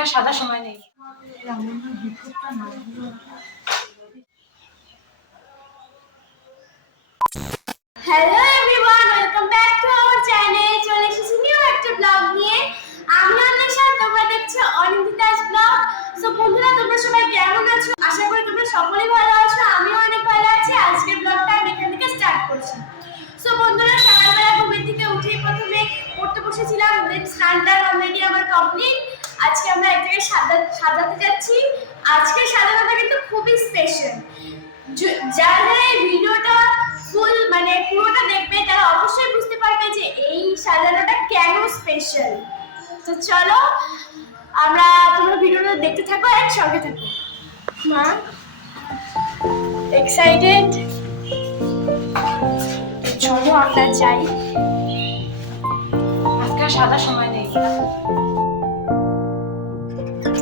আজকে সাদা সময় নেই। Hello everyone welcome back to our channel চলে এসেছি নিউ একটা ব্লগ নিয়ে। আমি তোমরা দেখছ অনিন্দিতাস ব্লগ সো বন্ধুরা, তোমরা সবাই কেমন আছো? আশা করি তোমরা সকলেই ভালো আছো, আমিও অনেক ভালো আছি। আজকের ব্লগটা আমি এখান থেকে স্টার্ট করছি। সো বন্ধুরা, সকালবেলা ঘুমের থেকে প্রথমে পড়তে বসেছিলাম দেন স্নানটা অলরেডি আমার কমপ্লিট আজকে আমরা এক জায়গায় সাজা, সাজাতে যাচ্ছি। আজকে সাজানোটা কিন্তু খুবই স্পেশাল যারা এই ভিডিওটা ফুল মানে পুরোটা দেখবে, তারা অবশ্যই বুঝতে পারবে যে এই সাজানোটা কেন স্পেশাল তো চলো, আমরা তোমরা ভিডিওটা দেখতে থাকো আর সঙ্গে থাকো। মা এক্সাইটেড চলো, আমরা যাই। আজকে সাদা সময় নেই।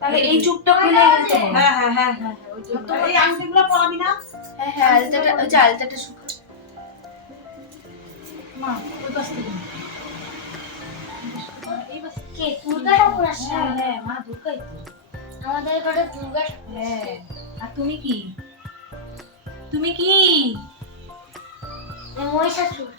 তাহলে এই চুপটা খুলে গেছে হ্যাঁ হ্যাঁ হ্যাঁ হ্যাঁ ওই যে এই আংটিগুলো পরাবি না? হ্যাঁ হ্যাঁ আলতাটা ওই যে আলতাটা শুকা মা ওই পাশ থেকে। এই পাশ কে দুর্গা ঠাকুর আসছে? হ্যাঁ হ্যাঁ মা দুর্গাই তো আমাদের ঘরে দুর্গা হ্যাঁ আর তুমি কি? তুমি কি? মহিষাসুর।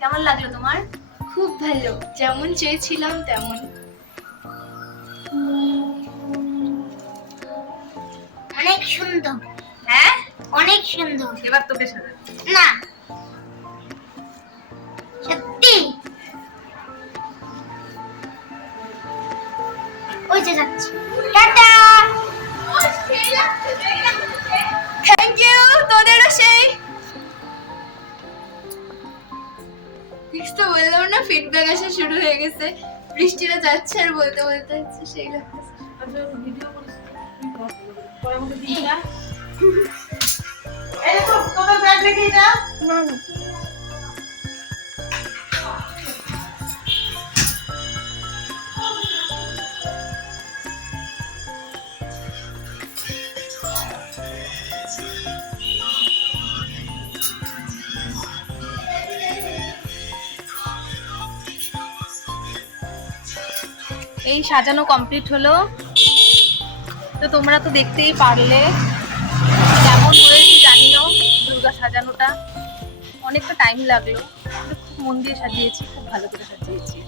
কেমন লাগল তোমার? খুব ভালো। যেমন চেয়েছিলাম তেমন। অনেক সুন্দর। হ্যাঁ? অনেক সুন্দর। এবার তোকে সাজা না। সত্যি? ওই যে যাচ্ছে। টাটা! থ্যাংক ইউ তোদেরও সেই না ফিডব্যাক আসা শুরু হয়ে গেছে। বৃষ্টিটা যাচ্ছে আর বলতে বলতে হচ্ছে সেই লাগতেছে এই দেখো ব্যাগ এটা? না না। এই সাজানো কমপ্লিট হলো। তো তোমরা তো দেখতেই পারলে। কেমন হয়েছে জানিও দুর্গা সাজানোটা। অনেকটা টাইম লাগল। খুব মন দিয়ে সাজিয়েছি, খুব ভালো করে সাজিয়েছি।